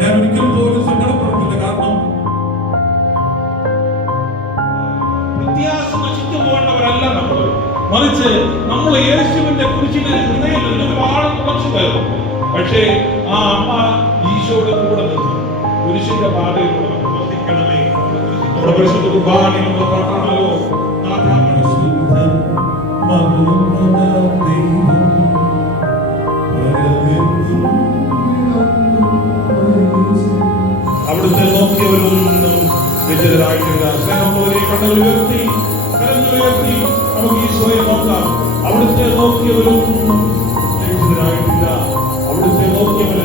ഞാൻ ഒരിക്കൽ പോലും സങ്കടപ്പെട്ടില്ല. കാരണം വ്യത്യാസ നശിച്ചു പോകേണ്ടവരല്ല നമ്മൾ, മറിച്ച് നമ്മൾ യേശുവിന്റെ കുരിശിനെ ഹൃദയത്തിൽ ഒരുപാട് കുറച്ചു കയറും. പക്ഷേ ആ അമ്മ ഈശോയുടെ കൂടെ നിന്ന് കുരിശിന്റെ പാതയിലൂടെ പ്രവർത്തിക്കണമേ. നമ്മുടെ പരിശുദ്ധ കുർബാനയിൽ നമ്മൾ കാണാമല്ലോ, അവിടുത്തെ നോക്കിയവരൊന്നും വിചിതരായിട്ടില്ല. സ്നേഹത്തോടെ കണ്ണുകൾ ഉയർത്തി നമുക്ക് ഈശോയെ നോക്കാം. അവിടുത്തെ നോക്കിയവരൊന്നും വിചിതരായിട്ടില്ല. അവിടുത്തെ നോക്കിയവരെ